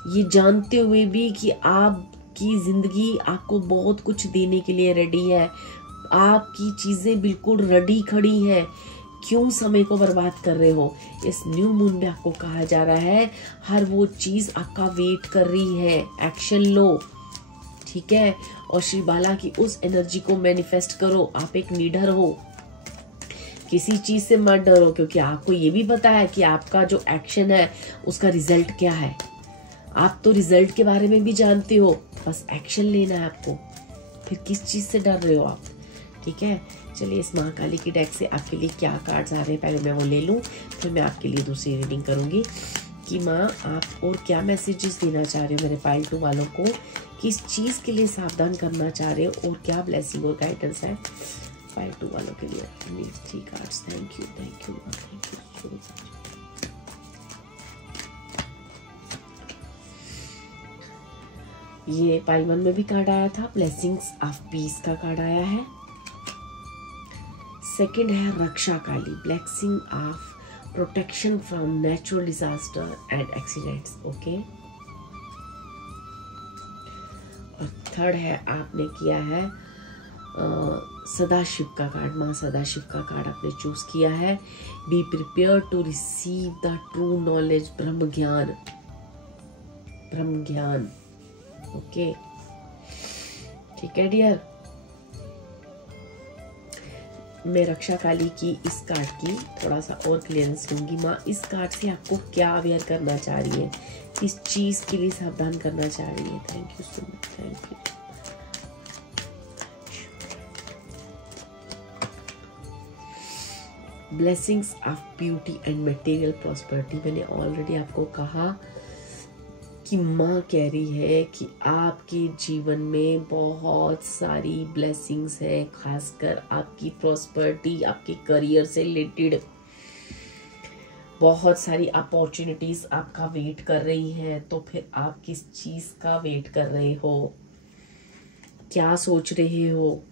ये जानते हुए भी कि आपकी जिंदगी आपको बहुत कुछ देने के लिए रेडी है, आपकी चीजें बिल्कुल रेडी खड़ी है। क्यों समय को बर्बाद कर रहे हो? इस न्यू मून में आपको कहा जा रहा है हर वो चीज आपका वेट कर रही है, एक्शन लो। ठीक है, और श्री बाला की उस एनर्जी को मैनिफेस्ट करो। आप एक लीडर हो, किसी चीज से मत डरो, क्योंकि आपको ये भी पता है कि आपका जो एक्शन है उसका रिजल्ट क्या है। आप तो रिजल्ट के बारे में भी जानते हो, बस एक्शन लेना है आपको। फिर किस चीज से डर रहे हो आप? ठीक है, चलिए इस महाकाली की डेक से आपके लिए क्या कार्ड्स आ रहे हैं पहले मैं वो ले लूं, फिर मैं आपके लिए दूसरी रीडिंग करूंगी कि माँ आप और क्या मैसेजेस देना चाह रहे हो मेरे पाइल 2 वालों को, किस चीज के लिए सावधान करना चाह रहे हो और क्या ब्लेसिंग और गाइडेंस है पाइल 2 वालों के लिए। 3 cards. Thank you so much. ये पाइल 1 में भी कार्ड आया था, ब्लेसिंग्स ऑफ पीस का कार्ड आया है। सेकंड है Raksha Kali, blessing of protection from natural disaster and accidents. Okay, और थर्ड है आपने किया है सदाशिव का कार्ड, माँ सदाशिव का कार्ड आपने चूज किया है। Be prepare to receive the true knowledge, ब्रह्म ज्ञान, ब्रह्म ज्ञान। ओके, ठीक है डियर, मैं रक्षा काली की इस कार्ड की थोड़ा सा और क्लियरेंस दूंगी। माँ इस कार्ड से आपको क्या अवेयर करना चाह रही है, किस चीज के लिए सावधान करना चाह रही है? Thank you so much, thank you. Blessings of beauty and material prosperity. मैंने ऑलरेडी आपको कहा कि माँ कह रही है कि आपके जीवन में बहुत सारी ब्लेसिंग्स है, खासकर आपकी प्रॉस्पेरिटी, आपके करियर से रिलेटेड बहुत सारी अपॉर्चुनिटीज आपका वेट कर रही हैं। तो फिर आप किस चीज का वेट कर रहे हो, क्या सोच रहे हो?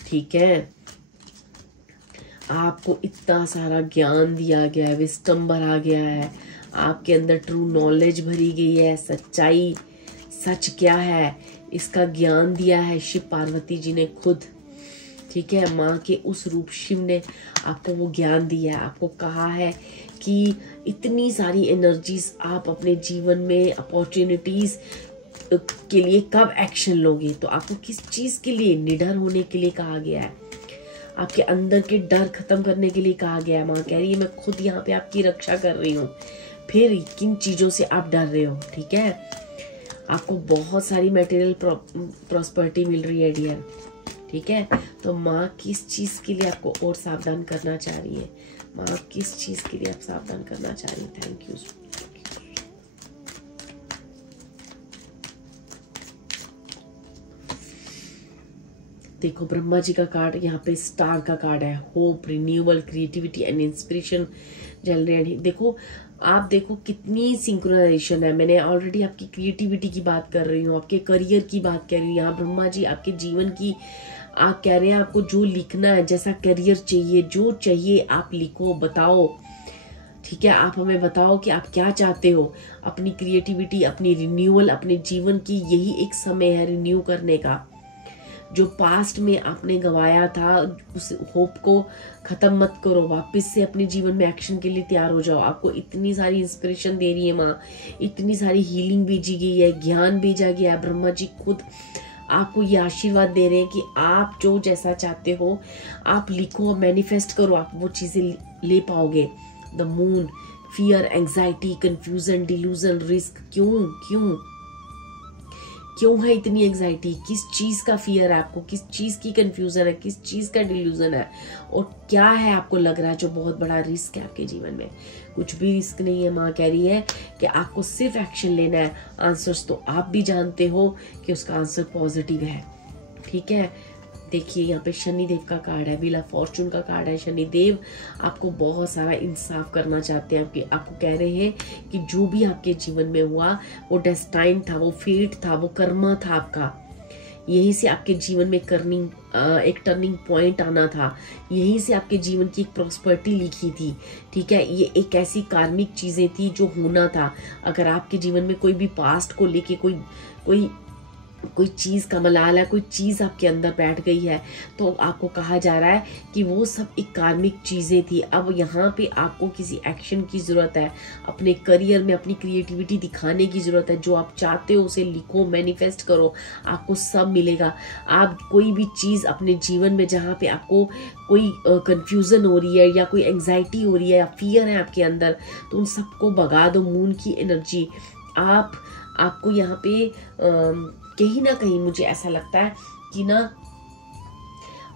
ठीक है, आपको इतना सारा ज्ञान दिया गया है, विस्डम भरा गया है, आपके अंदर ट्रू नॉलेज भरी गई है, सच्चाई, सच क्या है इसका ज्ञान दिया है शिव पार्वती जी ने खुद। ठीक है, माँ के उस रूप शिव ने आपको वो ज्ञान दिया है, आपको कहा है कि इतनी सारी एनर्जीज आप अपने जीवन में, अपॉर्चुनिटीज के लिए कब एक्शन लोगे। तो आपको किस चीज के लिए? निडर होने के लिए कहा गया है, आपके अंदर के डर खत्म करने के लिए कहा गया है। माँ कह रही है मैं खुद यहाँ पे आपकी रक्षा कर रही हूँ, फिर किन चीजों से आप डर रहे हो? ठीक है, आपको बहुत सारी मटेरियल प्रॉस्पेरिटी मिल रही है डियर। ठीक है, तो माँ किस चीज के लिए आपको और सावधान करना चाह रही है? माँ किस चीज के लिए आप सावधान करना चाह रही है? Thank you. देखो ब्रह्मा जी का कार्ड यहाँ पे स्टार का कार्ड है, hope, renewal, creativity and inspiration चल रहे हैं। देखो आप देखो कितनी सिंक्रोनाइजेशन है। मैंने ऑलरेडी आपकी क्रिएटिविटी की बात कर रही हूँ, आपके करियर की बात कर रही हूँ। यहाँ ब्रह्मा जी आपके जीवन की आप कह रहे हैं आपको जो लिखना है, जैसा करियर चाहिए, जो चाहिए आप लिखो, बताओ। ठीक है, आप हमें बताओ कि आप क्या चाहते हो। अपनी क्रिएटिविटी, अपनी रिन्यूअल, अपने जीवन की यही एक समय है रिन्यू करने का। जो पास्ट में आपने गवाया था उस होप को खत्म मत करो, वापस से अपने जीवन में एक्शन के लिए तैयार हो जाओ। आपको इतनी सारी इंस्पिरेशन दे रही है माँ, इतनी सारी हीलिंग भेजी गई है, ज्ञान भेजा गया है। ब्रह्मा जी खुद आपको ये आशीर्वाद दे रहे हैं कि आप जो जैसा चाहते हो आप लिखो, मैनिफेस्ट करो, आप वो चीजें ले पाओगे। The moon, fear, anxiety, confusion, delusion, risk. क्यों क्यों है इतनी एंजाइटी, किस चीज का फियर है आपको, किस चीज की कंफ्यूजन है, किस चीज का डिल्यूजन है, और क्या है आपको लग रहा है जो बहुत बड़ा रिस्क है आपके जीवन में। कुछ भी रिस्क नहीं है। माँ कह रही है कि आपको सिर्फ एक्शन लेना है। आंसर्स तो आप भी जानते हो कि उसका आंसर पॉजिटिव है, ठीक है। देखिए यहाँ पे शनिदेव का कार्ड है, व्हील ऑफ फॉर्चून का कार्ड है। शनिदेव आपको बहुत सारा इंसाफ करना चाहते हैं। आपको कह रहे हैं कि जो भी आपके जीवन में हुआ वो डेस्टाइन था, वो फेट था, वो कर्मा था आपका। यहीं से आपके जीवन में एक टर्निंग पॉइंट आना था, यहीं से आपके जीवन की एक प्रॉस्पेरिटी लिखी थी, ठीक है। ये एक ऐसी कार्मिक चीजें थी जो होना था। अगर आपके जीवन में कोई भी पास्ट को लेके कोई चीज का मलाल है, कोई चीज आपके अंदर बैठ गई है, तो आपको कहा जा रहा है कि वो सब एक कार्मिक चीजें थी। अब यहाँ पे आपको किसी एक्शन की जरूरत है, अपने करियर में अपनी क्रिएटिविटी दिखाने की जरूरत है। जो आप चाहते हो उसे लिखो, मैनिफेस्ट करो, आपको सब मिलेगा। आप कोई भी चीज अपने जीवन में जहाँ पे आपको कोई कंफ्यूजन हो रही है या कोई एंजाइटी हो रही है या फियर है आपके अंदर, तो उन सबको भगा दो। मून की एनर्जी आपको यहाँ पे कहीं ना कहीं मुझे ऐसा लगता है कि ना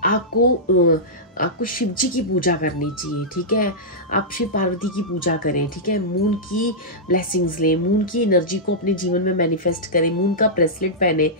आपको शिव जी की पूजा करनी चाहिए, ठीक है। आप शिव पार्वती की पूजा करें, ठीक है। मून की ब्लेसिंग्स लें, मून की एनर्जी को अपने जीवन में मैनिफेस्ट करें, मून का ब्रेसलेट पहने,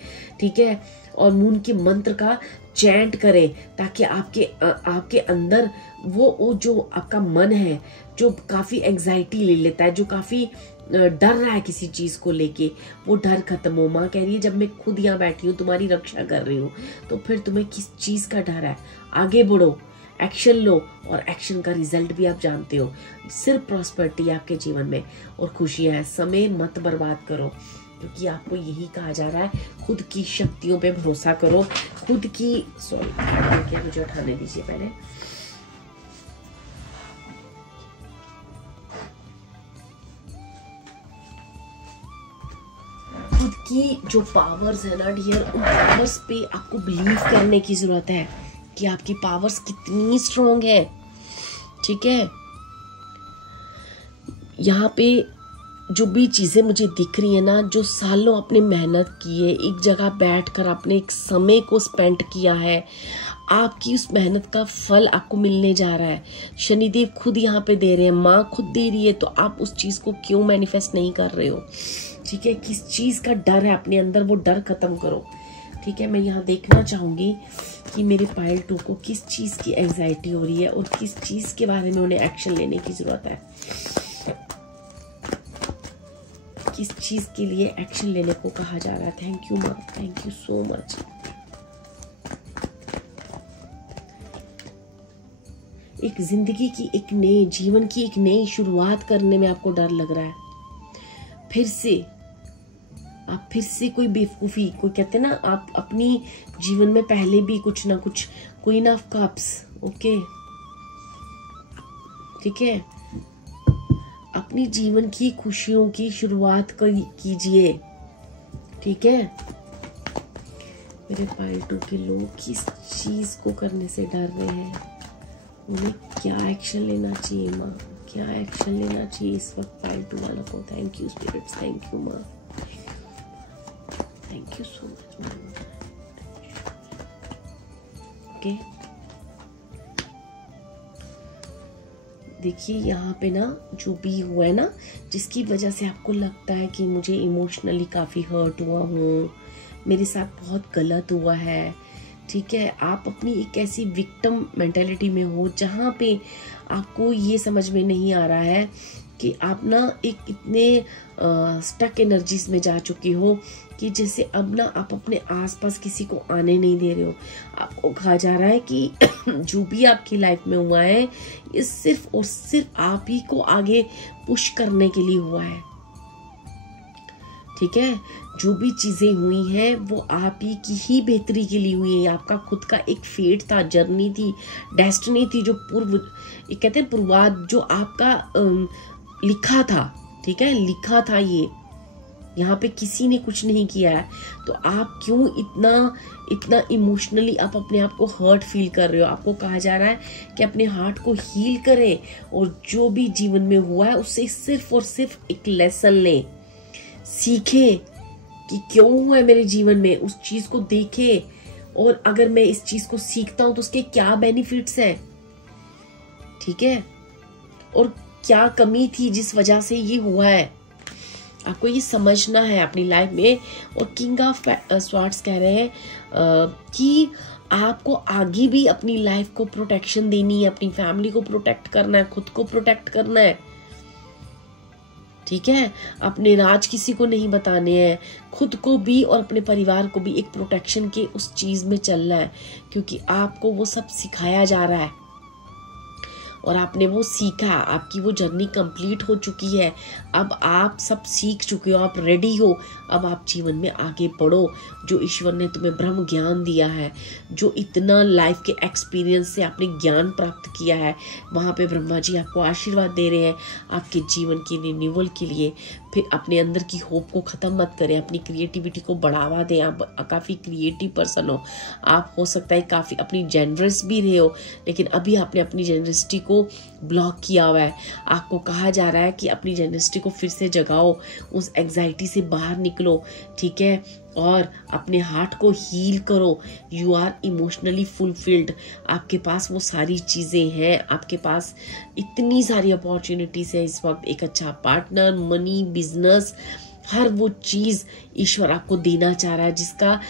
ठीक है। और मून के मंत्र का चैंट करें, ताकि आपके अंदर वो जो आपका मन है, जो काफी एंजाइटी ले लेता है, जो काफी डर रहा है किसी चीज को लेके, वो डर खत्म हो। माँ कह रही है जब मैं खुद यहाँ बैठी हूँ, तुम्हारी रक्षा कर रही हूँ, तो फिर तुम्हें किस चीज का डर है। आगे बढ़ो, एक्शन लो, और एक्शन का रिजल्ट भी आप जानते हो। सिर्फ प्रॉस्पेरिटी आपके जीवन में और खुशियां हैं। समय मत बर्बाद करो, क्योंकि आपको यही कहा जा रहा है, खुद की शक्तियों पे भरोसा करो, खुद की मुझे उठाने दीजिए पहले। खुद की जो पावर्स है ना डियर, उन पावर्स पे आपको बिलीव करने की जरूरत है कि आपकी पावर्स कितनी स्ट्रॉन्ग है, ठीक है। यहाँ पे जो भी चीजें मुझे दिख रही है ना, जो सालों आपने मेहनत की है, एक जगह बैठकर आपने एक समय को स्पेंड किया है, आपकी उस मेहनत का फल आपको मिलने जा रहा है। शनिदेव खुद यहाँ पे दे रहे हैं, माँ खुद दे रही है, तो आप उस चीज को क्यों मैनिफेस्ट नहीं कर रहे हो, ठीक है। किस चीज का डर है अपने अंदर, वो डर खत्म करो, ठीक है। मैं यहाँ देखना चाहूंगी कि मेरे पाइल 2 को किस चीज की एंजाइटी हो रही है और किस चीज के बारे में उन्हें एक्शन लेने की जरूरत है, किस चीज के लिए एक्शन लेने को कहा जा रहा है। थैंक यू माँ, थैंक यू सो मच। एक जिंदगी की एक नई जीवन की एक नई शुरुआत करने में आपको डर लग रहा है। आप फिर से कोई बेवकूफी, कोई कहते हैं ना, आप अपनी जीवन में पहले भी कुछ ना कुछ, क्वीन ऑफ कप्स, ओके, ठीक है। अपनी जीवन की खुशियों की शुरुआत कीजिए, ठीक है। मेरे पाइल 2 के लोग किस चीज को करने से डर रहे हैं, उन्हें क्या एक्शन लेना चाहिए माँ, क्या एक्शन लेना चाहिए इस वक्त पाइल 2 वालों को। Thank you spirits, thank you माँ, thank you so much ma'am, okay. देखिए यहाँ पे ना जो भी हुआ है ना, जिसकी वजह से आपको लगता है कि मुझे इमोशनली काफी हर्ट हुआ हूँ, मेरे साथ बहुत गलत हुआ है, ठीक है। आप अपनी एक ऐसी विक्टिम मेंटालिटी में हो जहाँ पे आपको ये समझ में नहीं आ रहा है कि आप ना एक इतने स्टक एनर्जीज में जा चुकी हो कि जैसे अब ना आप अपने आसपास किसी को आने नहीं दे रहे हो। आपको कहा जा रहा है कि जो भी आपकी लाइफ में हुआ है, ये सिर्फ और सिर्फ आप ही को आगे पुश करने के लिए हुआ है, ठीक है। जो भी चीजें हुई हैं वो आप ही की ही बेहतरी के लिए हुई है। आपका खुद का एक फेट था, जर्नी थी, डेस्टिनी थी, जो ये कहते हैं पूर्वाध, जो आपका लिखा था, ठीक है, लिखा था। ये यहाँ पे किसी ने कुछ नहीं किया है, तो आप क्यों इतना इमोशनली आप अपने आप को हर्ट फील कर रहे हो। आपको कहा जा रहा है कि अपने हार्ट को हील करें और जो भी जीवन में हुआ है उससे सिर्फ और सिर्फ एक लेसन लें, सीखें, कि क्यों है मेरे जीवन में, उस चीज को देखे, और अगर मैं इस चीज को सीखता हूं तो उसके क्या बेनिफिट्स हैं, ठीक है, और क्या कमी थी जिस वजह से ये हुआ है। आपको ये समझना है अपनी लाइफ में। और किंग ऑफ स्वॉर्ड्स कह रहे हैं कि आपको आगे भी अपनी लाइफ को प्रोटेक्शन देनी है, अपनी फैमिली को प्रोटेक्ट करना है, खुद को प्रोटेक्ट करना है, ठीक है। अपने राज किसी को नहीं बताने हैं, खुद को भी और अपने परिवार को भी एक प्रोटेक्शन के उस चीज में चलना है, क्योंकि आपको वो सब सिखाया जा रहा है और आपने वो सीखा, आपकी वो जर्नी कंप्लीट हो चुकी है। अब आप सब सीख चुके हो, आप रेडी हो, अब आप जीवन में आगे बढ़ो। जो ईश्वर ने तुम्हें ब्रह्म ज्ञान दिया है, जो इतना लाइफ के एक्सपीरियंस से आपने ज्ञान प्राप्त किया है, वहाँ पे ब्रह्मा जी आपको आशीर्वाद दे रहे हैं आपके जीवन की रिन्यूअल के लिए। फिर अपने अंदर की होप को ख़त्म मत करें, अपनी क्रिएटिविटी को बढ़ावा दें। आप काफ़ी क्रिएटिव पर्सन हो, आप हो सकता है काफ़ी अपनी जेनरस भी रहे हो, लेकिन अभी आपने अपनी जेनरसिटी को ब्लॉक किया हुआ है। आपको कहा जा रहा है कि अपनी जेनरसिटी को फिर से जगाओ, उस एंजाइटी से बाहर निकलो, ठीक है, और अपने हार्ट को हील करो। यू आर इमोशनली फुलफिल्ड, आपके पास वो सारी चीज़ें हैं, आपके पास इतनी सारी अपॉर्चुनिटीज़ है इस वक्त। एक अच्छा पार्टनर, मनी, बिजनेस, हर वो चीज़ ईश्वर आपको देना चाह रहा है, जिसका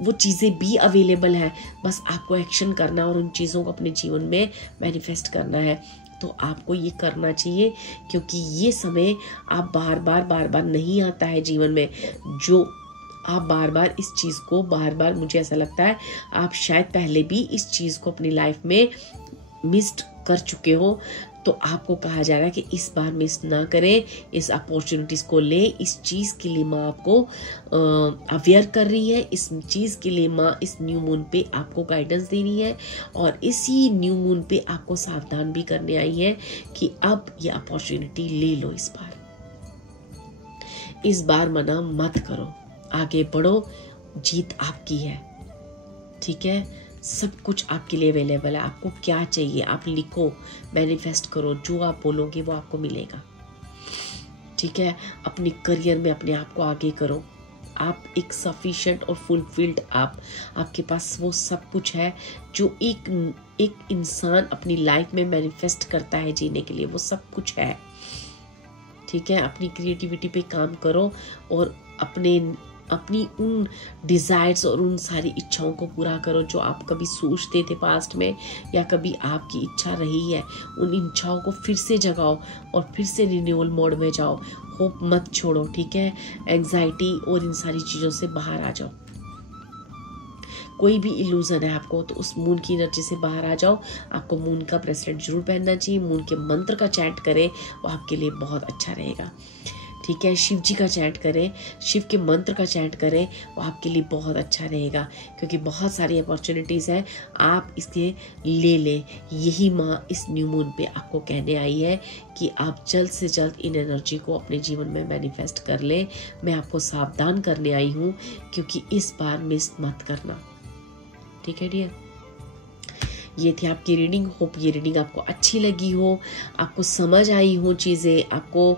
वो चीज़ें भी अवेलेबल है। बस आपको एक्शन करना और उन चीज़ों को अपने जीवन में मैनिफेस्ट करना है। तो आपको ये करना चाहिए, क्योंकि ये समय आप बार बार नहीं आता है जीवन में। जो आप बार बार इस चीज़ को मुझे ऐसा लगता है आप शायद पहले भी इस चीज़ को अपनी लाइफ में मिस्ड कर चुके हो। तो आपको कहा जा रहा है कि इस बार मिस ना करें, इस अपॉर्चुनिटीज़ को लें। इस चीज़ के लिए माँ आपको अवेयर कर रही है, इस चीज़ के लिए माँ इस न्यू मून पे आपको गाइडेंस दे रही है, और इसी न्यू मून पे आपको सावधान भी करने आई है कि अब ये अपॉर्चुनिटी ले लो। इस बार मना मत करो, आगे बढ़ो, जीत आपकी है, ठीक है। सब कुछ आपके लिए अवेलेबल है। आपको क्या चाहिए आप लिखो, मैनिफेस्ट करो, जो आप बोलोगे वो आपको मिलेगा, ठीक है। अपने करियर में अपने आप को आगे करो। आप एक सफिशिएंट और फुलफिल्ड, आपके पास वो सब कुछ है जो एक इंसान अपनी लाइफ में मैनिफेस्ट करता है जीने के लिए, वो सब कुछ है, ठीक है। अपनी क्रिएटिविटी पे काम करो और अपनी उन डिज़ायर्स और उन सारी इच्छाओं को पूरा करो जो आप कभी सोचते थे पास्ट में, या कभी आपकी इच्छा रही है। उन इच्छाओं को फिर से जगाओ और फिर से रिन्यूअल मोड में जाओ। होप मत छोड़ो, ठीक है। एंजाइटी और इन सारी चीज़ों से बाहर आ जाओ। कोई भी इल्यूजन है आपको, तो उस मून की एनर्जी से बाहर आ जाओ। आपको मून का ब्रेसलेट जरूर पहनना चाहिए। मून के मंत्र का चैंट करें, वो आपके लिए बहुत अच्छा रहेगा, ठीक है। शिव जी का चैंट करें, शिव के मंत्र का चैंट करें, वो आपके लिए बहुत अच्छा रहेगा, क्योंकि बहुत सारी अपॉर्चुनिटीज़ हैं, आप इसलिए ले लें। यही माँ इस न्यू मून पे आपको कहने आई है कि आप जल्द से जल्द इन एनर्जी को अपने जीवन में मैनिफेस्ट कर लें। मैं आपको सावधान करने आई हूँ, क्योंकि इस बार मिस मत करना, ठीक है डियर। ये थी आपकी रीडिंग। होप ये रीडिंग आपको अच्छी लगी हो, आपको समझ आई हो चीज़ें, आपको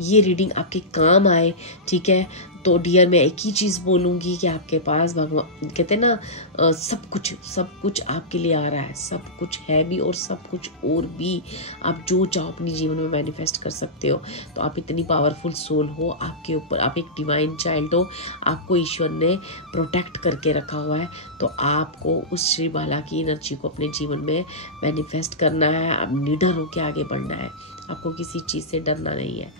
ये रीडिंग आपके काम आए, ठीक है। तो डियर मैं एक ही चीज़ बोलूँगी कि आपके पास भगवान कहते हैं ना, सब कुछ आपके लिए आ रहा है, सब कुछ है भी और सब कुछ और भी। आप जो चाहो अपने जीवन में मैनिफेस्ट कर सकते हो। तो आप इतनी पावरफुल सोल हो, आपके ऊपर आप एक डिवाइन चाइल्ड हो, आपको ईश्वर ने प्रोटेक्ट करके रखा हुआ है। तो आपको उस श्री बाला की एनर्जी को अपने जीवन में मैनिफेस्ट करना है। आप निडर होकर आगे बढ़ना है, आपको किसी चीज़ से डरना नहीं है,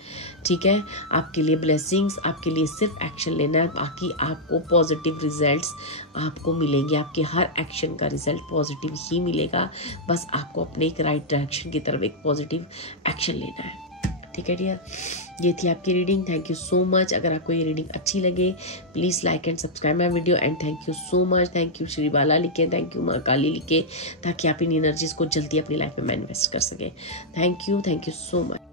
ठीक है। आपके लिए ब्लेसिंग्स, आपके लिए सिर्फ एक्शन लेना है, बाकी आपको पॉजिटिव रिजल्ट्स आपको मिलेंगे। आपके हर एक्शन का रिजल्ट पॉजिटिव ही मिलेगा। बस आपको अपने एक राइट डायरेक्शन की तरफ एक पॉजिटिव एक्शन लेना है, ठीक है डियर। ये थी आपकी reading. Thank you so much. अगर आपको ये रीडिंग अच्छी लगे please like and subscribe my video, and thank you so much. Thank you Shri Bala लिखे, थैंक यू माँ काली लिखे, ताकि आप इन एनर्जीज को जल्दी अपनी लाइफ में मैनिफेस्ट कर सकें। Thank you so much.